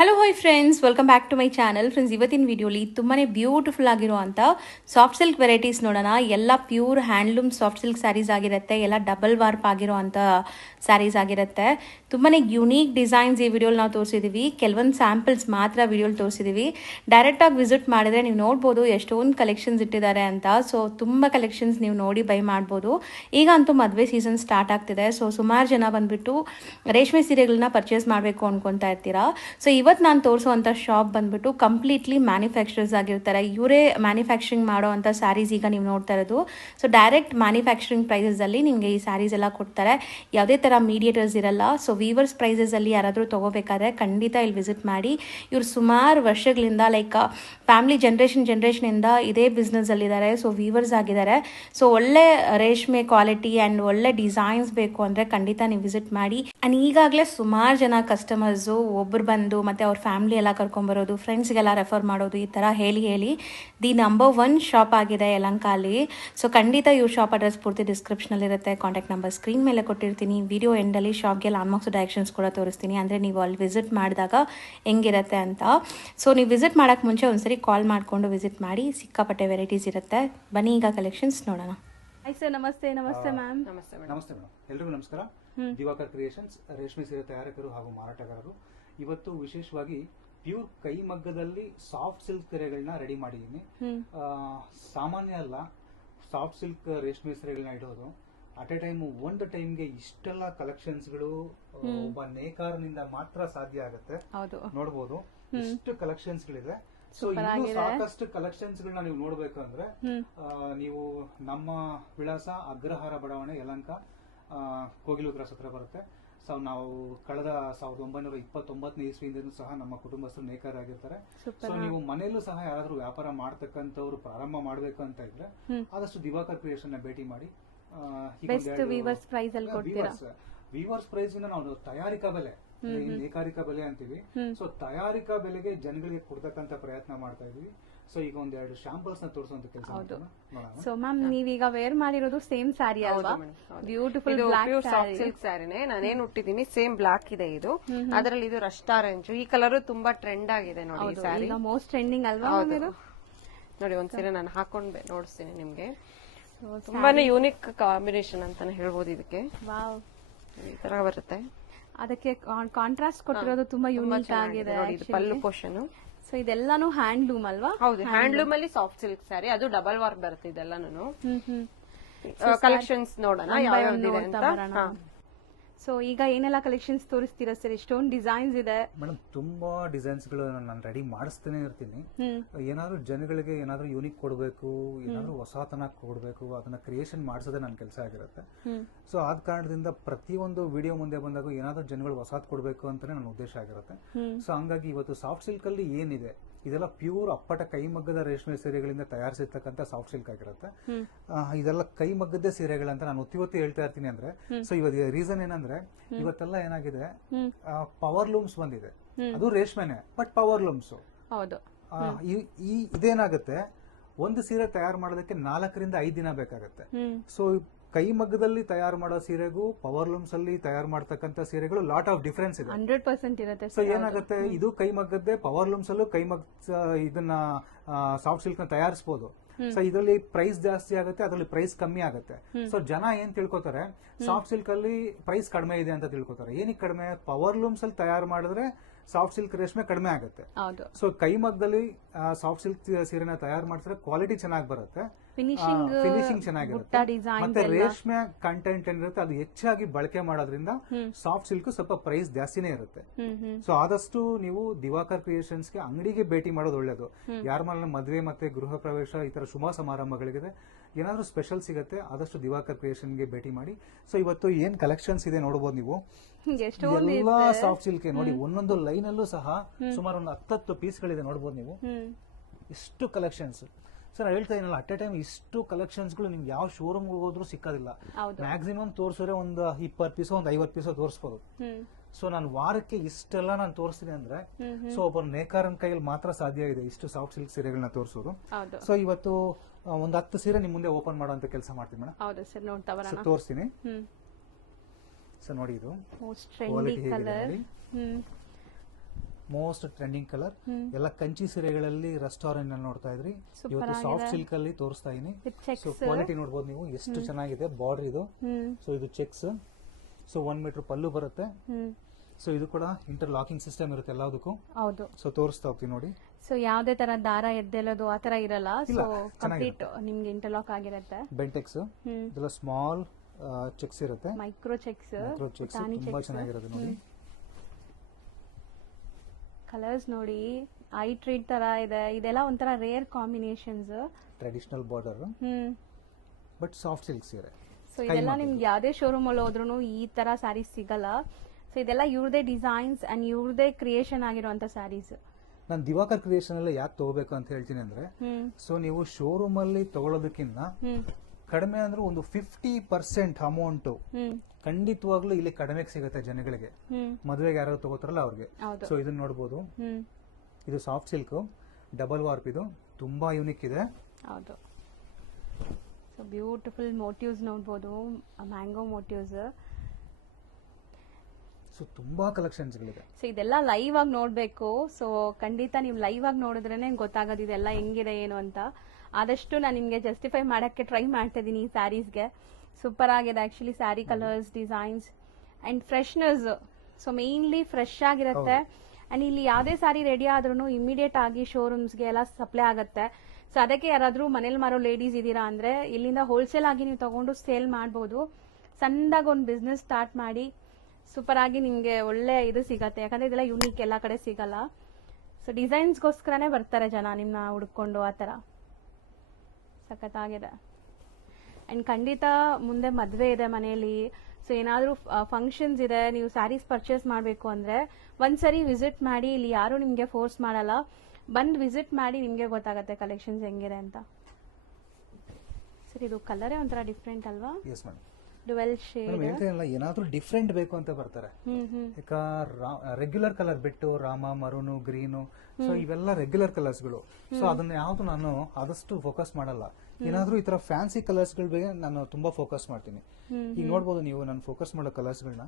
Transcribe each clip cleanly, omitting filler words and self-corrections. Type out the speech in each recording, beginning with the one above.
Hello hi friends, welcome back to my channel. Friends, ಇವತ್ತಿನ ವಿಡಿಯೋಲಿ ತುಂಬಾ ಬ್ಯೂಟಿಫುಲ್ ಆಗಿರುವಂಥ ಸಾಫ್ಟ್ ಸಿಲ್ಕ್ ವೆರೈಟೀಸ್ ನೋಡೋಣ. ಎಲ್ಲ pure handloom soft silk sarees ಆಗಿರುತ್ತೆ. ಎಲ್ಲ ಡಬಲ್ ವಾರ್ಪ್ ಆಗಿರುವಂಥ ಸ್ಯಾರೀಸ್ ಆಗಿರುತ್ತೆ. ತುಂಬಾ ಯುನೀಕ್ ಡಿಸೈನ್ಸ್ ಈ ವಿಡಿಯೋಲಿ ನಾವು ತೋರಿಸಿದ್ದೀವಿ. ಕೆಲವೊಂದು ಸ್ಯಾಂಪಲ್ಸ್ ಮಾತ್ರ ವಿಡಿಯೋಲಿ ತೋರಿಸಿದ್ದೀವಿ. ಡೈರೆಕ್ಟಾಗಿ ವಿಸಿಟ್ ಮಾಡಿದ್ರೆ ನೀವು ನೋಡ್ಬೋದು ಎಷ್ಟೊಂದು ಕಲೆಕ್ಷನ್ಸ್ ಇಟ್ಟಿದ್ದಾರೆ ಅಂತ. ಸೊ ತುಂಬ ಕಲೆಕ್ಷನ್ಸ್ ನೀವು ನೋಡಿ ಬೈ ಮಾಡ್ಬೋದು. ಈಗ ಅಂತೂ ಮದುವೆ ಸೀಸನ್ ಸ್ಟಾರ್ಟ್ ಆಗ್ತಿದೆ. ಸೊ ಸುಮಾರು ಜನ ಬಂದುಬಿಟ್ಟು ರೇಷ್ಮೆ ಸೀರೆಗಳನ್ನ ಪರ್ಚೇಸ್ ಮಾಡಬೇಕು ಅಂದ್ಕೊತಾ ಇರ್ತೀರಾ. ಸೊ ಇವತ್ತು ನಾನು ತೋರಿಸುವಂಥ ಶಾಪ್ ಬಂದ್ಬಿಟ್ಟು ಕಂಪ್ಲೀಟ್ಲಿ ಮ್ಯಾನುಫ್ಯಾಕ್ಚರರ್ಸ್ ಆಗಿರ್ತಾರೆ. ಇವರೇ ಮ್ಯಾನುಫ್ಯಾಕ್ಚರಿಂಗ್ ಮಾಡೋವಂಥ ಸ್ಯಾರೀಸ್ ಈಗ ನೀವು ನೋಡ್ತಾ ಇರೋದು. ಸೊ ಡೈರೆಕ್ಟ್ ಮ್ಯಾನುಫ್ಯಾಕ್ಚರಿಂಗ್ ಪ್ರೈಸಲ್ಲಿ ನಿಮಗೆ ಈ ಸ್ಯಾರೀಸ್ ಎಲ್ಲ ಕೊಡ್ತಾರೆ. ಯಾವುದೇ ಥರ ಮೀಡಿಯೇಟರ್ಸ್ ಇರಲ್ಲ. ಸೊ ವೀವರ್ಸ್ ಪ್ರೈಸಸಲ್ಲಿ ಯಾರಾದರೂ ತೊಗೋಬೇಕಾದ್ರೆ ಖಂಡಿತ ಇಲ್ಲಿ ವಿಸಿಟ್ ಮಾಡಿ. ಇವರು ಸುಮಾರು ವರ್ಷಗಳಿಂದ ಲೈಕ್ ಫ್ಯಾಮಿಲಿ ಜನ್ರೇಷನಿಂದ ಇದೇ ಬಿಸ್ನೆಸ್ಸಲ್ಲಿದ್ದಾರೆ. ಸೊ ವೀವರ್ಸ್ ಆಗಿದ್ದಾರೆ. ಸೊ ಒಳ್ಳೆ ರೇಷ್ಮೆ ಕ್ವಾಲಿಟಿ ಆ್ಯಂಡ್ ಒಳ್ಳೆ ಡಿಸೈನ್ಸ್ ಬೇಕು ಅಂದರೆ ಖಂಡಿತ ನೀವು ವಿಸಿಟ್ ಮಾಡಿ. ಆ್ಯಂಡ್ ಈಗಾಗಲೇ ಸುಮಾರು ಜನ ಕಸ್ಟಮರ್ಸು ಒಬ್ಬರು ಬಂದು ಮತ್ತು ಅವ್ರ ಫ್ಯಾಮಿಲಿ ಎಲ್ಲ ಕರ್ಕೊಂಬರೋದು, ಫ್ರೆಂಡ್ಸ್ಗೆಲ್ಲ ರೆಫರ್ ಮಾಡೋದು, ಈ ಥರ ಹೇಳಿ ದಿ ನಂಬರ್ 1 ಶಾಪ್ ಆಗಿದೆ ಯಲಹಂಕಲ್ಲಿ. ಸೊ ಖಂಡಿತ ಇವ್ರ ಶಾಪ್ ಅಡ್ರೆಸ್ ಪೂರ್ತಿ ಡಿಸ್ಕ್ರಿಪ್ಷನಲ್ಲಿರುತ್ತೆ. ಕಾಂಟ್ಯಾಕ್ಟ್ ನಂಬರ್ ಸ್ಕ್ರೀನ್ ಮೇಲೆ ಕೊಟ್ಟಿರ್ತೀನಿ. ವಿಡಿಯೋ ಎಂಡಲ್ಲಿ ಶಾಪ್ಗೆ ಲ್ಯಾಂಡ್ಮಾರ್ಕ್ಸ್ ಡೈರೆಕ್ಷನ್ಸ್ ಕೂಡ ತೋರಿಸ್ತೀನಿ, ಅಂದರೆ ನೀವು ಅಲ್ಲಿ ವಿಸಿಟ್ ಮಾಡಿದಾಗ ಹೆಂಗಿರುತ್ತೆ ಅಂತ. ಸೊ ನೀವು ವಿಸಿಟ್ ಮಾಡೋಕ್ಕೆ ಮುಂಚೆ ಒಂದ್ಸರಿ ಕಾಲ್ ಮಾಡಿಕೊಂಡು ವಿಸಿಟ್ ಮಾಡಿ. ಸಿಕ್ಕಾಪಟ್ಟೆ ವೆರೈಟೀಸ್ ಇರುತ್ತೆ. ಬನ್ನಿ ಈಗ ಕಲೆಕ್ಷನ್ಸ್ ನೋಡೋಣ. ಹಾಯ್ ಸರ್, ನಮಸ್ತೆ. ನಮಸ್ತೆ ಮ್ಯಾಮ್. ನಮಸ್ತೆ ಮೇಡಮ್. ಎಲ್ರಿಗೂ ನಮಸ್ಕಾರ. ದಿವಾಕರ್ ಕ್ರಿಯೇಷನ್ಸ್ ರೇಷ್ಮೆ ಸೀರೆ ತಯಾರಕರು ಹಾಗೂ ಮಾರಾಟಗಾರರು. ಇವತ್ತು ವಿಶೇಷವಾಗಿ ಪ್ಯೂರ್ ಕೈಮಗ್ಗದಲ್ಲಿ ಸಾಫ್ಟ್ ಸಿಲ್ಕ್ ಸೀರೆಗಳನ್ನ ರೆಡಿ ಮಾಡಿದ್ದೀನಿ. ಸಾಮಾನ್ಯ ಅಲ್ಲ ಸಾಫ್ಟ್ ಸಿಲ್ಕ್ ರೇಷ್ಮೆ ಸೀರೆಗಳನ್ನ ಇಡೋದು. ಅಟ್ ಎ ಟೈಮ್ ಒಂದು ಟೈಮ್ಗೆ ಇಷ್ಟೆಲ್ಲ ಕಲೆಕ್ಷನ್ಸ್ಗಳು ಒಬ್ಬ ನೇಕಾರನಿಂದ ಮಾತ್ರ ಸಾಧ್ಯ ಆಗುತ್ತೆ. ನೋಡಬಹುದು ಇಷ್ಟು ಕಲೆಕ್ಷನ್ಸ್ ಗಳಿದೆ. ಸೊ ಇನ್ನು ಸಾಕಷ್ಟು ಕಲೆಕ್ಷನ್ಸ್ ಗಳನ್ನ ನೀವು ನೋಡ್ಬೇಕಂದ್ರೆ ನೀವು ನಮ್ಮ ವಿಳಾಸ ಅಗ್ರಹಾರ ಬಡಾವಣೆ ಯಲಹಂಕ ಕೋಗಿಲು ಕ್ರಾಸ್ ಹತ್ರ ಬರುತ್ತೆ. ಸೊ ನಾವು ಕಳೆದ 1929 ಇಸ್ವಿಯಿಂದನೂ ಸಹ ನಮ್ಮ ಕುಟುಂಬಸ್ಥರು ನೇಕಾರಾಗಿರ್ತಾರೆ. ಸೊ ನೀವು ಮನೆಯಲ್ಲೂ ಸಹ ಯಾರಾದ್ರೂ ವ್ಯಾಪಾರ ಮಾಡ್ತಕ್ಕಂಥವ್ರು ಪ್ರಾರಂಭ ಮಾಡ್ಬೇಕು ಅಂತ ಇದ್ರೆ ಆದಷ್ಟು ದಿವಾಕರ್ ಕ್ರಿಯೇಷನ್ ನ ಭೇಟಿ ಮಾಡಿ. ವೀವರ್ಸ್ ಪ್ರೈಸ್ ನಾವು ತಯಾರಿಕಾ ಬೆಲೆ, ನೇಕಾರಿಕಾ ಬೆಲೆ ಅಂತೀವಿ. ಸೊ ತಯಾರಿಕಾ ಬೆಲೆಗೆ ಜನಗಳಿಗೆ ಕೊಡ್ತಕ್ಕಂತ ಪ್ರಯತ್ನ ಮಾಡ್ತಾ ಇದೀವಿ. ಸೊ ಈಗ ಒಂದೆರಡು ಶಾಂಪಲ್ಸ್ ನ ತೋರಿಸುವಂತ ಕೆಲಸ. ಸೊ ಮ್ಯಾಮ್, ನೀವೀಗ ವೇರ್ ಮಾಡಿರೋದು ಸೇಮ್ ಸ್ಯಾರಿ ಅಲ್ವಾ? ಬ್ಯೂಟಿಫುಲ್ ಸಾಫ್ಟ್ ಸಿಲ್ಕ್ ಸ್ಯಾರಿನೇ ನಾನೇನ್ ಉಟ್ಟಿದ್ದೀನಿ. ಸೇಮ್ ಬ್ಲಾಕ್ ಇದೆ ಇದು. ಅದರಲ್ಲಿ ಇದು ರಸ್ಟ್ ಆರೆಂಜ್. ಈ ಕಲರ್ ತುಂಬಾ ಟ್ರೆಂಡ್ ಆಗಿದೆ ನೋಡಿ. ಈ ಸ್ಯಾರಿ ಮೋಸ್ಟ್ ಟ್ರೆಂಡಿಂಗ್ ಅಲ್ವಾ? ನೋಡಿ ಒಂದ್ಸರಿ ನಾನು ಹಾಕೊಂಡ್ ನೋಡಿಸ್ತೀನಿ ನಿಮ್ಗೆ. ತುಂಬಾನೇ ಯೂನಿಕ್ ಕಾಂಬಿನೇಷನ್ ಅಂತಾನೆ ಹೇಳ್ಬೋದು. ಇದಕ್ಕೆ ಈ ತರ ಬರುತ್ತೆ. ಅದಕ್ಕೆ ಕಾಂಟ್ರಾಸ್ಟ್ ಕೊಟ್ಟಿರೋದು ತುಂಬಾ ಯೂನಿಕ್ ಆಗಿದೆ. ಪಲ್ಲು ಪೋರ್ಷನ್. ಸೊ ಇದೆಲ್ಲಾನು ಹ್ಯಾಂಡ್ಲೂಮ್ ಅಲ್ವಾ? ಹೌದು, ಹ್ಯಾಂಡ್ಲೂಮ್ ಅಲ್ಲಿ ಸಾಫ್ಟ್ ಸಿಲ್ಕ್ ಸ್ಯಾರಿ. ಅದು ಡಬಲ್ ವರ್ಕ್ ಬರುತ್ತೆ ಇದೆಲ್ಲಾನು. ಕಲೆಕ್ಷನ್ಸ್ ನೋಡೋಣ ಯಾವ್ಯಾವ್ದಿದೆ ಅಂತ. ಸೊ ಈಗ ಏನೆಲ್ಲ ಕಲೆಕ್ಷನ್ಸ್ ತೋರಿಸ್ತೀರಾ ಸರ್? ಎಷ್ಟೊಂದು ಡಿಸೈನ್ಸ್ ಇದೆ ಮೇಡಮ್. ತುಂಬಾ ಡಿಸೈನ್ಸ್ ಗಳು ನಾನು ರೆಡಿ ಮಾಡಿಸ್ತಾನೆ ಇರ್ತೀನಿ. ಏನಾದ್ರು ಜನಗಳಿಗೆ ಏನಾದ್ರು ಯೂನಿಕ್ ಕೊಡಬೇಕು, ಏನಾದ್ರು ಹೊಸತನ ಕೊಡಬೇಕು, ಅದನ್ನ ಕ್ರಿಯೇಷನ್ ಮಾಡಿಸೋದೇ ನನ್ನ ಕೆಲಸ ಆಗಿರುತ್ತೆ. ಸೊ ಆದ ಕಾರಣದಿಂದ ಪ್ರತಿಯೊಂದು ವಿಡಿಯೋ ಮುಂದೆ ಬಂದಾಗ ಏನಾದ್ರು ಜನಗಳು ಹೊಸತ್ ಕೊಡಬೇಕು ಅಂತಾನೆ ನನ್ನ ಉದ್ದೇಶ ಆಗಿರುತ್ತೆ. ಸೊ ಹಂಗಾಗಿ ಇವತ್ತು ಸಾಫ್ಟ್ ಸಿಲ್ಕ್ ಅಲ್ಲಿ ಏನಿದೆ ಇದೆಲ್ಲ ಪ್ಯೂರ್ ಅಪ್ಪಟ ಕೈಮಗ್ಗದ ರೇಷ್ಮೆ ಸೀರೆಗಳಿಂದ ತಯಾರಿಸಿರ್ತಕ್ಕಂಥ ಸಾಫ್ಟ್ ಸಿಲ್ಕ್ ಆಗಿರುತ್ತೆ. ಇದೆಲ್ಲ ಕೈಮಗ್ಗದ ಸೀರೆಗಳಂತ ನಾನು ಒತ್ತಿ ಹೇಳ್ತಾ ಇರ್ತೀನಿ. ಅಂದ್ರೆ ಸೊ ಇವತ್ತು ರೀಸನ್ ಏನಂದ್ರೆ ಇವತ್ತೆಲ್ಲ ಏನಾಗಿದೆ, ಪವರ್ ಲೂಮ್ಸ್ ಬಂದಿದೆ. ಅದು ರೇಷ್ಮೆನೆ, ಬಟ್ ಪವರ್ ಲೂಮ್ಸ್. ಇದೇನಾಗುತ್ತೆ, ಒಂದು ಸೀರೆ ತಯಾರು ಮಾಡೋದಕ್ಕೆ 4 ರಿಂದ 5 ದಿನ ಬೇಕಾಗತ್ತೆ. ಸೊ ಕೈಮಗ್ಗದಲ್ಲಿ ತಯಾರು ಮಾಡೋ ಸೀರೆಗೂ ಪವರ್ ಲೂಮ್ಸ್ ಅಲ್ಲಿ ತಯಾರು ಮಾಡತಕ್ಕಂತ ಸೀರೆಗಳು ಲಾಟ್ ಆಫ್ ಡಿಫರೆನ್ಸ್ ಇದೆ. 100% ಇರುತ್ತೆ. ಸೊ ಏನಾಗುತ್ತೆ, ಇದು ಕೈಮಗ್ಗದ್ದೇ, ಪವರ್ ಲೂಮ್ಸ್ ಅಲ್ಲೂ ಇದನ್ನ ಸಾಫ್ಟ್ ಸಿಲ್ಕ್ ನ ತಯಾರಿಸಬಹುದು. ಸೊ ಇದರಲ್ಲಿ ಪ್ರೈಸ್ ಜಾಸ್ತಿ ಆಗುತ್ತೆ, ಅದರಲ್ಲಿ ಪ್ರೈಸ್ ಕಮ್ಮಿ ಆಗುತ್ತೆ. ಸೊ ಜನ ಏನ್ ತಿಳ್ಕೊತಾರೆ, ಸಾಫ್ಟ್ ಸಿಲ್ಕ್ ಅಲ್ಲಿ ಪ್ರೈಸ್ ಕಡಿಮೆ ಇದೆ ಅಂತ ತಿಳ್ಕೊತಾರೆ. ಏನಕ್ಕೆ ಕಡಿಮೆ? ಪವರ್ ಲೂಮ್ಸ್ ಅಲ್ಲಿ ತಯಾರು ಮಾಡಿದ್ರೆ ಸಾಫ್ಟ್ ಸಿಲ್ಕ್ ರೇಷ್ಮೆ ಕಡಿಮೆ ಆಗುತ್ತೆ. ಸೊ ಕೈಮಗ್ಗದಲ್ಲಿ ಸಾಫ್ಟ್ ಸಿಲ್ಕ್ ಸೀರೆನ ತಯಾರು ಮಾಡಿದ್ರೆ ಕ್ವಾಲಿಟಿ ಚೆನ್ನಾಗಿ ಬರುತ್ತೆ, ಫಿನಿಶಿಂಗ್ ಚೆನ್ನಾಗಿರುತ್ತೆ. ಮತ್ತೆ ರೇಷ್ಮೆ ಕಂಟೆಂಟ್ ಏನಿರುತ್ತೆ ಅದು ಹೆಚ್ಚಾಗಿ ಬಳಕೆ ಮಾಡೋದ್ರಿಂದ ಸಾಫ್ಟ್ ಸಿಲ್ಕ್ ಸ್ವಲ್ಪ ಪ್ರೈಸ್ ಜಾಸ್ತಿನೇ ಇರುತ್ತೆ. ಸೊ ಆದಷ್ಟು ನೀವು ದಿವಾಕರ್ ಕ್ರಿಯೇಷನ್ಸ್ ಗೆ ಅಂಗಡಿಗೆ ಭೇಟಿ ಮಾಡೋದು ಒಳ್ಳೇದು. ಯಾರ ಮೇಲೆ ಮದುವೆ ಮತ್ತೆ ಗೃಹ ಪ್ರವೇಶ ಈ ತರ ಶುಭ ಸಮಾರಂಭಗಳಿಗೆ ಏನಾದ್ರೂ ಸ್ಪೆಷಲ್ ಸಿಗುತ್ತೆ, ಆದಷ್ಟು ದಿವಾಕರ್ ಕ್ರಿಯೇಷನ್ ಗೆ ಭೇಟಿ ಮಾಡಿ. ಸೊ ಇವತ್ತು ಏನ್ ಕಲೆಕ್ಷನ್ಸ್ ಇದೆ ನೋಡಬಹುದು ನೀವು. ಎಲ್ಲಾ ಸಾಫ್ಟ್ ಸಿಲ್ಕ್ ನೋಡಿ, ಒಂದೊಂದು ಲೈನ್ ಅಲ್ಲೂ ಸಹ ಸುಮಾರು ಒಂದು 10 ಪೀಸ್ಗಳಿದೆ ನೋಡಬಹುದು ನೀವು. ಇಷ್ಟು ಕಲೆಕ್ಷನ್ಸ್. ಸರ್ ಹೇಳ್ತಾ ಏನಲ್ಲ, ಅಟ್ ಎ ಟೈಮ್ ಇಷ್ಟು ಕಲೆಕ್ಷನ್ಸ್ ಗಳು ನಿಮ್ಗೆ ಯಾವ ಶೋರೂಮ್ ಹೋದ್ರೂ ಸಿಕ್ಕೋದಿಲ್ಲ. ಮ್ಯಾಕ್ಸಿಮಮ್ ತೋರಿಸಿದ್ರೆ ಒಂದು 20 ಪೀಸೋ ಒಂದು 50 ಪೀಸೋ ತೋರಿಸಬಹುದು. ಸೊ ನಾನು ವಾರಕ್ಕೆ ಇಷ್ಟೆಲ್ಲ ನಾನು ತೋರಿಸ್ತೀನಿ ಅಂದ್ರೆ ಸೊ ಒಬ್ಬ ನೇಕಾರನ್ ಕೈಯಲ್ಲಿ ಮಾತ್ರ ಸಾಧ್ಯ ಇದೆ ಇಷ್ಟು ಸಾಫ್ಟ್ ಸಿಲ್ಕ್ ಸೀರೆಗಳನ್ನ ತೋರಿಸೋದು. ಸೊ ಇವತ್ತು ಒಂದು 10 ಸೀರೆ ನಿಮ್ ಮುಂದೆ ಓಪನ್ ಮಾಡುವಂತ ಕೆಲಸ ಮಾಡ್ತೀನಿ ಮೇಡಮ್. ತೋರಿಸ್ತೀನಿ. ಸೊ ನೋಡಿ, ಇದು ಮೋಸ್ಟ್ ಟ್ರೆಂಡಿಂಗ್ ಕಲರ್. ಎಲ್ಲ ಕಂಚಿ ಸೀರೆಗಳಲ್ಲಿ ರೆಸ್ಟೋರೆಂಟ್ ನಲ್ಲಿ ನೋಡ್ತಾ ಇದ್ರಿ, ಇವತ್ತು ಸಾಫ್ಟ್ ಸಿಲ್ಕ್ ಅಲ್ಲಿ ತೋರಿಸ್ತಾ ಇದೀನಿ. ಸೊ ಕ್ವಾಲಿಟಿ ನೋಡಬಹುದು ನೀವು ಎಷ್ಟು ಚೆನ್ನಾಗಿದೆ. ಬಾರ್ಡರ್ ಇದು, ಸೊ ಇದು ಚೆಕ್ಸ್. ಸೊ 1 ಮೀಟರ್ ಪಲ್ಲು ಬರುತ್ತೆ. ಸೊ ಇದು ಕೂಡ ಇಂಟರ್ ಲಾಕಿಂಗ್ ಸಿಸ್ಟಮ್ ಇರುತ್ತೆ ಎಲ್ಲದಕ್ಕೂ. ಹೌದು. ಸೊ ತೋರಿಸ್ತಾ ಹೋಗ್ತೀನಿ ನೋಡಿ. ಸೊ ಯಾವ್ದೇ ತರ ದಾರ ಎದ್ದೆಲ್ಲೋದು ಆತರ ಇರಲ್ಲ. ಸೊ ಕಂಪ್ಲೀಟ್ ನಿಮ್ಗೆ ಇಂಟರ್ಲಾಕ್ ಆಗಿರುತ್ತೆ. ಬೆಂಟೆಕ್ಸ್ ಇದೆಲ್ಲ ಸ್ಮಾಲ್ ಚೆಕ್ಸ್ ಇರುತ್ತೆ, ಮೈಕ್ರೋ ಚೆಕ್ಸ್. ತುಂಬಾ ಚೆನ್ನಾಗಿರುತ್ತೆ ನೋಡಿ. ಕಲರ್ಸ್ ನೋಡಿ, ಐ ಟ್ರೀಟ್ ತರ ಇದೆ. ಇದೆಲ್ಲ ಒಂಥರ rare combinations. Traditional border but soft silk ಸೀರೆ. ಸೊ ಇದೆಲ್ಲ ನಿಮ್ಗೆ ಯಾವ್ದೇ ಶೋರೂಮ್ ಅಲ್ಲಿ ಹೋದ್ರು ಈ ತರ ಸ್ಯಾರೀಸ್ ಸಿಗಲ್ಲ. ಸೊ ಇದೆಲ್ಲ ಇವ್ರದೇ ಡಿಸೈನ್ಸ್ ಅಂಡ್ ಇವ್ರದೇ ಕ್ರಿಯೇಷನ್ ಆಗಿರುವಂತ ಸ್ಯಾರೀಸ್. ನಾನು ದಿವಾಕರ್ ಕ್ರಿಯೇಷನ್ ಎಲ್ಲ ಯಾಕೆ ತಗೋಬೇಕು ಅಂತ ಹೇಳ್ತೀನಿ ಅಂದ್ರೆ, ಸೊ ನೀವು ಶೋರೂಮ್ ಅಲ್ಲಿ ತಗೊಳ್ಳೋದಕ್ಕಿಂತ ಕಡಿಮೆ ಅಂದ್ರೆ ಒಂದು 50% ಅಮೌಂಟ್ ಖಂಡಿತವಾಗ್ಲೂ ಇಲ್ಲಿ ಕಡಿಮೆಗೆ ಸಿಗುತ್ತೆ ಜನಗಳಿಗೆ. ಮದುವೆಗೆ ಯಾರು ತಗೋತಾರಲ್ಲ ಅವ್ರಿಗೆ. ಸೊ ಇದನ್ನ ನೋಡಬಹುದು, ಇದು ಸಾಫ್ಟ್ ಸಿಲ್ಕ್ ಡಬಲ್ ವಾರ್ಪ್. ಇದು ತುಂಬಾ ಯೂನಿಕ್ ಇದೆ. ಹೌದು. ಸೊ ಬ್ಯೂಟಿಫುಲ್ ಮೋಟಿವ್ಸ್ ನೋಡಬಹುದು, ಮ್ಯಾಂಗೋ ಮೋಟಿವ್ಸ್. ಸೊ ತುಂಬಾ ಕಲೆಕ್ಷನ್ಸ್ ಗಳಿದೆ. ಸೊ ಇದೆಲ್ಲ ಲೈವ್ ಆಗಿ ನೋಡ್ಬೇಕು. ಸೊ ಖಂಡಿತ ನೀವು ಲೈವ್ ಆಗಿ ನೋಡಿದ್ರೇನೆ ಗೊತ್ತಾಗೋದು ಇದೆಲ್ಲ ಹೆಂಗಿದೆ ಏನು ಅಂತ. ಆದಷ್ಟು ನಾನು ನಿಮ್ಗೆ ಜಸ್ಟಿಫೈ ಮಾಡಕ್ಕೆ ಟ್ರೈ ಮಾಡ್ತಾ ಇದೀನಿ ಈ ಸ್ಯಾರೀಸ್ಗೆ. ಸೂಪರ್ ಆಗಿದೆ actually sari colours, designs and freshness. So mainly fresh ಆಗಿರುತ್ತೆ. ಅಂಡ್ ಇಲ್ಲಿ ಯಾವ್ದೇ ಸ್ಯಾರಿ ರೆಡಿ ಆದ್ರೂ ಇಮಿಡಿಯೇಟ್ ಆಗಿ ಶೋರೂಮ್ಸ್ಗೆ ಎಲ್ಲ ಸಪ್ಲೈ ಆಗುತ್ತೆ. ಸೊ ಅದಕ್ಕೆ ಯಾರಾದ್ರೂ ಮನೇಲಿ ಮಾರೋ ಲೇಡೀಸ್ ಇದೀರಾ ಅಂದ್ರೆ ಇಲ್ಲಿಂದ ಹೋಲ್ಸೇಲ್ ಆಗಿ ನೀವು ತಗೊಂಡು ಸೇಲ್ ಮಾಡಬಹುದು. ಸಣ್ಣದಾಗಿ ಒಂದು ಬಿಸ್ನೆಸ್ ಸ್ಟಾರ್ಟ್ ಮಾಡಿ ಸೂಪರ್ ಆಗಿ ನಿಮ್ಗೆ ಒಳ್ಳೆ ಇದು ಸಿಗತ್ತೆ. ಯಾಕಂದ್ರೆ ಇದೆಲ್ಲ ಯೂನಿಕ್, ಎಲ್ಲ ಕಡೆ ಸಿಗಲ್ಲ. ಸೊ ಡಿಸೈನ್ಸ್ಗೋಸ್ಕರನೇ ಬರ್ತಾರೆ ಜನ ನಿಮ್ನ ಹುಡ್ಕೊಂಡು. ಆ ತರ ಸಖತ್ತಾಗಿದೆ. ಅಂಡ್ ಖಂಡಿತ ಮುಂದೆ ಮದ್ವೆ ಇದೆ ಮನೆಯಲ್ಲಿ, ಸೊ ಏನಾದ್ರೂ ಫಂಕ್ಷನ್ಸ್ ಇದೆ, ನೀವು ಸ್ಯಾರೀಸ್ ಪರ್ಚೇಸ್ ಮಾಡಬೇಕು ಅಂದ್ರೆ ಒಂದ್ಸರಿ ವಿಸಿಟ್ ಮಾಡಿ. ಇಲ್ಲಿ ಯಾರು ನಿಮ್ಗೆ ಫೋರ್ಸ್ ಮಾಡಲ್ಲ, ಬಂದ್ ವಿಸಿಟ್ ಮಾಡಿ ನಿಮ್ಗೆ ಗೊತ್ತಾಗತ್ತೆ ಕಲೆಕ್ಷನ್ಸ್ ಹೆಂಗಿದೆ ಅಂತ. ಸರಿ, ಇದು ಕಲರೇ ಒಂಥರ ಡಿಫ್ರೆಂಟ್ ಅಲ್ವಾ? Dual shade. ಏನಾದ್ರೂ ಡಿಫ್ರೆಂಟ್ ಬೇಕು ಅಂತ ಬರ್ತಾರೆ. ಈಗ ರೆಗ್ಯುಲರ್ ಕಲರ್ ಬಿಟ್ಟು ರಾಮ, ಮರೂನು, ಗ್ರೀನು, ಸೊ ಇವೆಲ್ಲ ರೆಗ್ಯುಲರ್ ಕಲರ್ಸ್ ಗಳು. ಸೊ ಅದನ್ನ ಯಾವ್ದು ನಾನು ಆದಷ್ಟು ಫೋಕಸ್ ಮಾಡಲ್ಲ. ಏನಾದ್ರೂ ಈ ತರ ಫ್ಯಾನ್ಸಿ ಕಲರ್ಸ್ ಗಳ ಬಗ್ಗೆ ನಾನು ತುಂಬಾ ಫೋಕಸ್ ಮಾಡ್ತೀನಿ. ಈಗ ನೋಡ್ಬೋದು ನೀವು ನಾನು ಫೋಕಸ್ ಮಾಡೋ ಕಲರ್ಸ್ ಗಳನ್ನ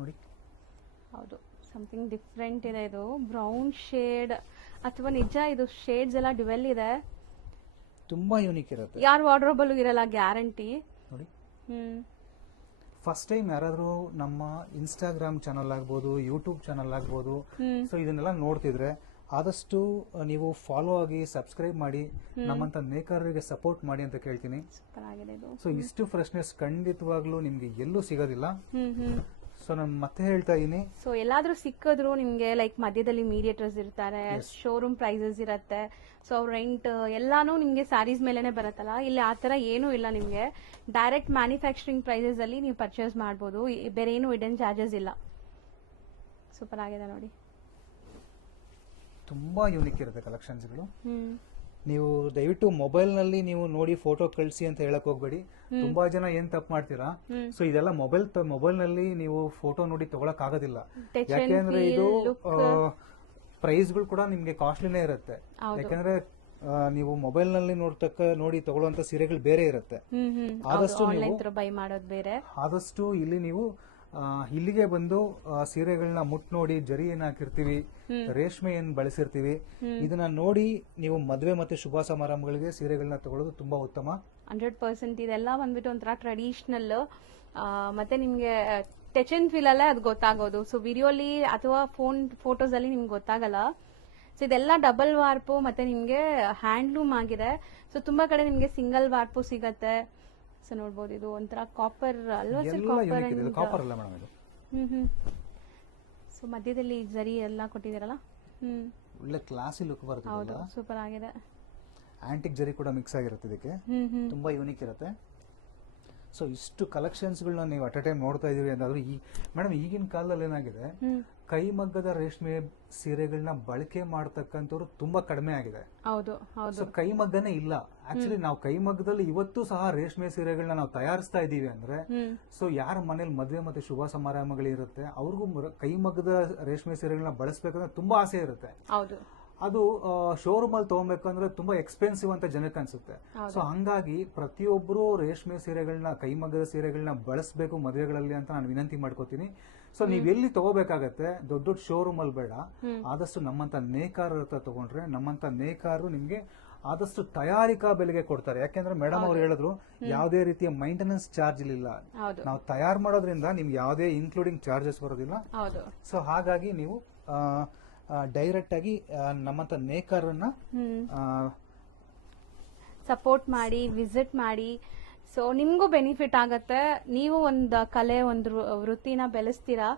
ನೋಡಿ. ಹೌದು, ಸಮಥಿಂಗ್ ಡಿಫ್ರೆಂಟ್ ಇದೆ. ಇದು ಬ್ರೌನ್ ಶೇಡ್ ಅಥವಾ ನಿಜ ಇದು ಶೇಡ್ಸ್ ಎಲ್ಲ ಡುವೆಲ್ ಇದೆ. ತುಂಬಾ ಯೂನಿಕ್ ಇರುತ್ತೆ. ಯಾರು ವಾರ್ಡ್ರೋಬಲ್ ಇರಲ್ಲ, ಗ್ಯಾರಂಟಿ ನೋಡಿ. ಫಸ್ಟ್ ಟೈಮ್ ಯಾರಾದ್ರೂ ನಮ್ಮ ಇನ್ಸ್ಟಾಗ್ರಾಮ್ ಚಾನಲ್ ಆಗ್ಬೋದು, ಯೂಟ್ಯೂಬ್ ಚಾನಲ್ ಆಗ್ಬೋದು, ಸೊ ಇದನ್ನೆಲ್ಲ ನೋಡ್ತಿದ್ರೆ ಆದಷ್ಟು ನೀವು ಫಾಲೋ ಆಗಿ ಸಬ್ಸ್ಕ್ರೈಬ್ ಮಾಡಿ ನಮ್ಮಂತ ನೇಕಾರರಿಗೆ ಸಪೋರ್ಟ್ ಮಾಡಿ ಅಂತ ಕೇಳ್ತೀನಿ. ಸೊ ಇಷ್ಟು ಫ್ರೆಶ್ನೆಸ್ ಖಂಡಿತವಾಗ್ಲೂ ನಿಮ್ಗೆ ಎಲ್ಲೂ ಸಿಗೋದಿಲ್ಲ. ಸೊ ನಾನು ಮತ್ತೆ ಹೇಳ್ತಾ ಇದೀನಿ, ಸೊ ಎಲ್ಲಾದ್ರೂ ಸಿಕ್ಕಿದ್ರು ನಿಮ್ಗೆ ಲೈಕ್ ಮಧ್ಯದಲ್ಲಿ ಮೀಡಿಯೇಟರ್ಸ್ ಇರ್ತಾರೆ, ಶೋರೂಮ್ ಪ್ರೈಸಸ್ ಇರತ್ತೆ, ಸೊ ರೆಂಟ್ ಎಲ್ಲಾನು ನಿಮ್ಗೆ ಸ್ಯಾರೀಸ್ ಮೇಲೆನೆ ಬರತ್ತಲ್ಲ. ಇಲ್ಲಿ ಆತರ ಏನೂ ಇಲ್ಲ. ನಿಮ್ಗೆ ಡೈರೆಕ್ಟ್ ಮ್ಯಾನುಫ್ಯಾಕ್ಚರಿಂಗ್ ಪ್ರೈಸಸ್ ಅಲ್ಲಿ ನೀವು ಪರ್ಚೇಸ್ ಮಾಡಬಹುದು. ಬೇರೆ ಏನು ಹಿಡನ್ ಚಾರ್ಜಸ್ ಇಲ್ಲ. ಸೂಪರ್ ಆಗಿದೆ ನೋಡಿ. ತುಂಬಾ ಯೂನಿಕ್ ಇರುತ್ತೆ ಕಲೆಕ್ಷನ್ಸ್ಗಳು. ನೀವು ದಯವಿಟ್ಟು ಮೊಬೈಲ್ ನಲ್ಲಿ ನೀವು ನೋಡಿ ಫೋಟೋ ಕಳಿಸಿ ಅಂತ ಹೇಳಕ್ ಹೋಗ್ಬೇಡಿ. ತುಂಬಾ ಜನ ಏನ್ ತಪ್ಪು ಮಾಡ್ತೀರಾ, ಸೊ ಇದೆಲ್ಲ ಮೊಬೈಲ್ ನಲ್ಲಿ ನೀವು ಫೋಟೋ ನೋಡಿ ತಗೊಳಕ್ ಆಗೋದಿಲ್ಲ. ಯಾಕೆಂದ್ರೆ ಇದು ಪ್ರೈಸ್ ಗಳು ಕೂಡ ನಿಮ್ಗೆ ಕಾಸ್ಟ್ಲಿನೇ ಇರುತ್ತೆ. ಯಾಕಂದ್ರೆ ನೀವು ಮೊಬೈಲ್ ನಲ್ಲಿ ನೋಡಿ ತಗೊಳ್ಳುವಂತ ಸೀರೆಗಳು ಬೇರೆ ಇರುತ್ತೆ. ಆದಷ್ಟು ಇಲ್ಲಿ ನೀವು ಇಲ್ಲಿಗೆ ಬಂದು ಸೀರೆಗಳನ್ನ ಮುಟ್ ನೋಡಿ, ಜರಿ ಏನ್ ಹಾಕಿರ್ತೀವಿ, ರೇಷ್ಮೆ ಏನ್ ಬಳಸಿರ್ತೀವಿ, ಇದನ್ನ ನೋಡಿ ನೀವು ಮದುವೆ ಮತ್ತೆ ಶುಭ ಸಮಾರಂಭಗಳಿಗೆ ಸೀರೆಗಳನ್ನ ತಗೊಳ್ಳೋದು ತುಂಬಾ ಉತ್ತಮ. 100% ಇದೆಲ್ಲ ಬಂದ್ಬಿಟ್ಟು ಒಂಥರ ಟ್ರೆಡಿಷನಲ್. ಮತ್ತೆ ನಿಮ್ಗೆ ಟಚ್ ಅಂಡ್ ಫೀಲ್ ಅಲ್ಲೇ ಅದು ಗೊತ್ತಾಗೋದು. ಸೊ ವಿಡಿಯೋಲಿ ಅಥವಾ ಫೋಟೋಸ್ ಅಲ್ಲಿ ನಿಮ್ಗೆ ಗೊತ್ತಾಗಲ್ಲ. ಸೊ ಇದೆಲ್ಲ ಡಬಲ್ ವಾರ್ಪು ಮತ್ತೆ ನಿಮ್ಗೆ ಹ್ಯಾಂಡ್ಲೂಮ್ ಆಗಿದೆ. ಸೊ ತುಂಬಾ ಕಡೆ ನಿಮ್ಗೆ ಸಿಂಗಲ್ ವಾರ್ಪು ಸಿಗತ್ತೆ. ಸೊ ನೋಡ್ಬೋದು, ಇದು ಒಂಥರ ಕಾಪರ್ ಅಲ್ವಾ ಸರ್? ಕಾಪರ್ ಅಲ್ಲ ಮೇಡಮ್, ಇದು ಸೊ ಮಧ್ಯದಲ್ಲಿ ಜರಿ ಎಲ್ಲ ಕೊಟ್ಟಿದ್ದೀರಲ್ಲ, ಒಳ್ಳೆ ಕ್ಲಾಸಿ ಲುಕ್ ಬರುತ್ತೆ. ಹೌದು, ಸೂಪರ್ ಆಗಿದೆ. ಆಂಟಿಕ್ ಜರಿ ಕೂಡ ಮಿಕ್ಸ್ ಆಗಿರುತ್ತೆ ಇದಕ್ಕೆ, ತುಂಬಾ ಯೂನಿಕ್ ಇರುತ್ತೆ. ಸೊ ಇಷ್ಟು ಕಲೆಕ್ಷನ್ಸ್ ಗಳನ್ನ ನೀವು ಅಟ್ ಅ ಟೈಮ್ ನೋಡ್ತಾ ಇದೀವಿ ಅಂತಾದ್ರೂ ಮೇಡಮ್ ಈಗಿನ ಕಾಲದಲ್ಲಿ ಏನಾಗಿದೆ, ಕೈಮಗ್ಗದ ರೇಷ್ಮೆ ಸೀರೆಗಳನ್ನ ಬಳಕೆ ಮಾಡತಕ್ಕಂಥವ್ರು ತುಂಬಾ ಕಡಿಮೆ ಆಗಿದೆ. ಸೊ ಕೈಮಗ್ಗನೇ ಇಲ್ಲ. ಆಕ್ಚುಲಿ ನಾವು ಕೈಮಗ್ಗದಲ್ಲಿ ಇವತ್ತು ಸಹ ರೇಷ್ಮೆ ಸೀರೆಗಳನ್ನ ನಾವು ತಯಾರಿಸ್ತಾ ಇದೀವಿ ಅಂದ್ರೆ, ಸೊ ಯಾರ ಮನೇಲಿ ಮದುವೆ ಮತ್ತೆ ಶುಭ ಸಮಾರಂಭಗಳಿರುತ್ತೆ ಅವ್ರಿಗೂ ಕೈಮಗ್ಗದ ರೇಷ್ಮೆ ಸೀರೆಗಳನ್ನ ಬಳಸಬೇಕಂದ್ರೆ ತುಂಬಾ ಆಸೆ ಇರುತ್ತೆ. ಅದು ಶೋರೂಮ್ ಅಲ್ಲಿ ತಗೊಬೇಕಂದ್ರೆ ತುಂಬಾ ಎಕ್ಸ್ಪೆನ್ಸಿವ್ ಅಂತ ಜನಕ್ಕೆ ಅನ್ಸುತ್ತೆ. ಸೊ ಹಂಗಾಗಿ ಪ್ರತಿಯೊಬ್ಬರು ರೇಷ್ಮೆ ಸೀರೆಗಳನ್ನ, ಕೈಮಗ್ಗದ ಸೀರೆಗಳನ್ನ ಬಳಸಬೇಕು ಮದುವೆಗಳಲ್ಲಿ ಅಂತ ನಾನು ವಿನಂತಿ ಮಾಡ್ಕೋತೀನಿ. ಸೊ ನೀವ್ ಎಲ್ಲಿ ತಗೋಬೇಕಾಗತ್ತೆ, ದೊಡ್ಡ ದೊಡ್ಡ ಶೋರೂಮ್ ಅಲ್ಲಿ ಬೇಡ, ಆದಷ್ಟು ನಮ್ಮಂತ ನೇಕಾರರ ಹತ್ರ ತಗೊಂಡ್ರೆ ನಮ್ಮಂತ ನೇಕಾರರು ನಿಮ್ಗೆ ಆದಷ್ಟು ತಯಾರಿಕಾ ಬೆಲೆಗೆ ಕೊಡ್ತಾರೆ. ಯಾಕೆಂದ್ರೆ ಮೇಡಮ್ ಅವ್ರು ಹೇಳಿದ್ರು ಯಾವುದೇ ರೀತಿಯ ಮೈಂಟೆನೆನ್ಸ್ ಚಾರ್ಜ್ ಇಲ್ಲ, ನಾವು ತಯಾರು ಮಾಡೋದ್ರಿಂದ ನಿಮ್ಗೆ ಯಾವುದೇ ಇನ್ಕ್ಲೂಡಿಂಗ್ ಚಾರ್ಜಸ್ ಬರೋದಿಲ್ಲ. ಸೊ ಹಾಗಾಗಿ ನೀವು ಡೈರೆಕ್ಟ್ ಆಗಿ ನಮ್ಮಂತ ನೇಕಾರರನ್ನ ಸಪೋರ್ಟ್ ಮಾಡಿ, ವಿಸಿಟ್ ಮಾಡಿ. ಸೊ ನಿಮಗೂ ಬೆನಿಫಿಟ್ ಆಗತ್ತೆ, ನೀವು ಒಂದು ಕಲೆ, ಒಂದು ವೃತ್ತಿನ ಬೆಳೆಸ್ತೀರಾ.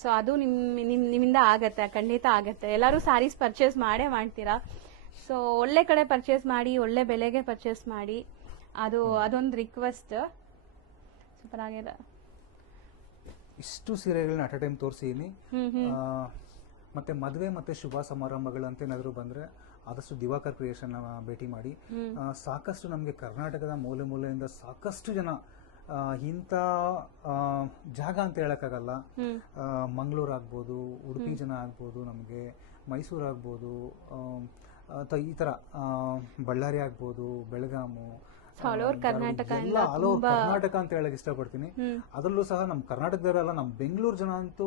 ಸೊ ಅದು ನಿಮ್ಮಿಂದ ಆಗತ್ತೆ, ಖಂಡಿತ ಆಗತ್ತೆ. ಎಲ್ಲರೂ ಸ್ಯಾರೀಸ್ ಪರ್ಚೇಸ್ ಮಾಡೇ ಮಾಡ್ತೀರಾ. ಸೊ ಒಳ್ಳೆ ಕಡೆ ಪರ್ಚೇಸ್ ಮಾಡಿ, ಒಳ್ಳೆ ಬೆಲೆಗೆ ಪರ್ಚೇಸ್ ಮಾಡಿ. ಅದೊಂದು ರಿಕ್ವೆಸ್ಟ್. ಸೂಪರ್ ಆಗಿದೆ. ಇಷ್ಟು ಸೀರೆಗಳನ್ನ ಅಟ್ ಅ ಟೈಮ್ ತೋರಿಸಿದೀನಿ. ಮತ್ತೆ ಮದುವೆ ಮತ್ತೆ ಶುಭ ಸಮಾರಂಭಗಳಂತ ಏನಾದ್ರು ಬಂದ್ರೆ ಆದಷ್ಟು ದಿವಾಕರ್ ಕ್ರಿಯೇಷನ್ ಭೇಟಿ ಮಾಡಿ. ಸಾಕಷ್ಟು ನಮಗೆ ಕರ್ನಾಟಕದ ಮೂಲೆ ಮೂಲೆಯಿಂದ ಸಾಕಷ್ಟು ಜನ ಇಂಥ ಜಾಗ ಅಂತ ಹೇಳಕ್ಕಾಗಲ್ಲ, ಮಂಗಳೂರು ಆಗ್ಬೋದು, ಉಡುಪಿ ಜನ ಆಗ್ಬೋದು, ನಮಗೆ ಮೈಸೂರು ಆಗ್ಬೋದು, ಈ ತರ ಬಳ್ಳಾರಿ ಆಗ್ಬೋದು, ಬೆಳಗಾಮು, ಆಲ್ ಓವರ್ ಕರ್ನಾಟಕ ಅಂತ ಹೇಳಕ್ ಇಷ್ಟಪಡ್ತೀನಿ. ಅದರಲ್ಲೂ ಸಹ ನಮ್ ಕರ್ನಾಟಕದವರಲ್ಲ, ನಮ್ ಬೆಂಗಳೂರು ಜನ ಅಂತೂ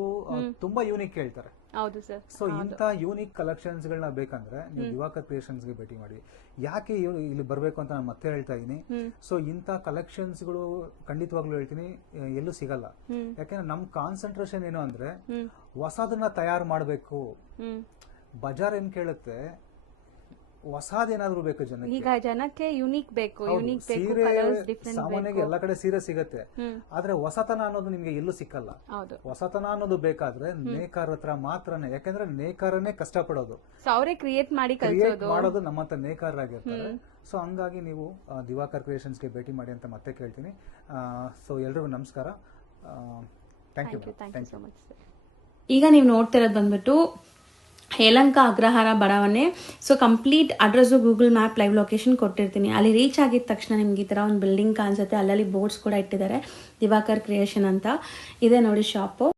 ತುಂಬಾ ಯೂನಿಕ್ ಹೇಳ್ತಾರೆ. ಹೌದು ಸರ್. ಸೊ ಇಂಥ ಯೂನಿಕ್ ಕಲೆಕ್ಷನ್ಸ್ ಗಳನ್ನ ಬೇಕಂದ್ರೆ ನೀವು ದಿವಾಕರ್ ಕ್ರಿಯೇಷನ್ಸ್ ಗೆ ಭೇಟಿ ಮಾಡಿ. ಯಾಕೆ ಇಲ್ಲಿ ಬರ್ಬೇಕು ಅಂತ ನಾನು ಮತ್ತೆ ಹೇಳ್ತಾ ಇದೀನಿ. ಸೊ ಇಂಥ ಕಲೆಕ್ಷನ್ಸ್ ಗಳು ಖಂಡಿತವಾಗ್ಲೂ ಹೇಳ್ತೀನಿ ಎಲ್ಲೂ ಸಿಗಲ್ಲ. ಯಾಕೆಂದ್ರೆ ನಮ್ ಕಾನ್ಸಂಟ್ರೇಷನ್ ಏನು ಅಂದ್ರೆ ಹೊಸದನ್ನ ತಯಾರು ಮಾಡ್ಬೇಕು. ಬಜಾರ್ ಏನ್ ಕೇಳುತ್ತೆ, ಹೊಸದೇನಾದ್ರೂ ಬೇಕು ಜನಕ್ಕೆ. ಈಗ ಜನಕ್ಕೆ ಯೂನಿಕ್ ಬೇಕು, ಸೀರೆ ಸಾಮಾನ್ಯವಾಗಿ ಎಲ್ಲ ಕಡೆ ಸೀರೆ ಸಿಗತ್ತೆ, ಆದ್ರೆ ಹೊಸತನ ಅನ್ನೋದು ನಿಮ್ಗೆ ಎಲ್ಲೂ ಸಿಕ್ಕಲ್ಲ. ಹೊಸತನ ಅನ್ನೋದು ಬೇಕಾದ್ರೆ ನೇಕಾರ ಹತ್ರ ಮಾತ್ರನೇ. ಯಾಕಂದ್ರೆ ನೇಕಾರನೇ ಕಷ್ಟಪಡೋದು, ಅವರೇ ಕ್ರಿಯೇಟ್ ಮಾಡೋದು ನಮ್ಮಂತ ನೇಕಾರರಾಗಿರ್ತಾರೆ. ಸೊ ಹಂಗಾಗಿ ನೀವು ದಿವಾಕರ್ ಕ್ರಿಯೇಷನ್ಸ್ ಗೆ ಭೇಟಿ ಮಾಡಿ ಅಂತ ಮತ್ತೆ ಕೇಳ್ತೀನಿ. ಸೊ ಎಲ್ರಿಗೂ ನಮಸ್ಕಾರ. Thank you so much sir. ಈಗ ನೀವು ನೋಡ್ತಿರೋದು ಬಂದ್ಬಿಟ್ಟು ಯಲಹಂಕ ಅಗ್ರಹಾರ ಬಡಾವಣೆ. So complete address Google map live location ಕೊಟ್ಟಿರ್ತೀನಿ. ಅಲ್ಲಿ ರೀಚ್ ಆಗಿದ ತಕ್ಷಣ ನಿಮ್ಗೆ ಈ ಥರ ಒಂದು ಬಿಲ್ಡಿಂಗ್ ಕಾಣಿಸುತ್ತೆ. ಅಲ್ಲಲ್ಲಿ ಬೋರ್ಡ್ಸ್ ಕೂಡ ಇಟ್ಟಿದ್ದಾರೆ, ದಿವಾಕರ್ ಕ್ರಿಯೇಷನ್ ಅಂತ ಇದೆ ನೋಡಿ ಶಾಪು.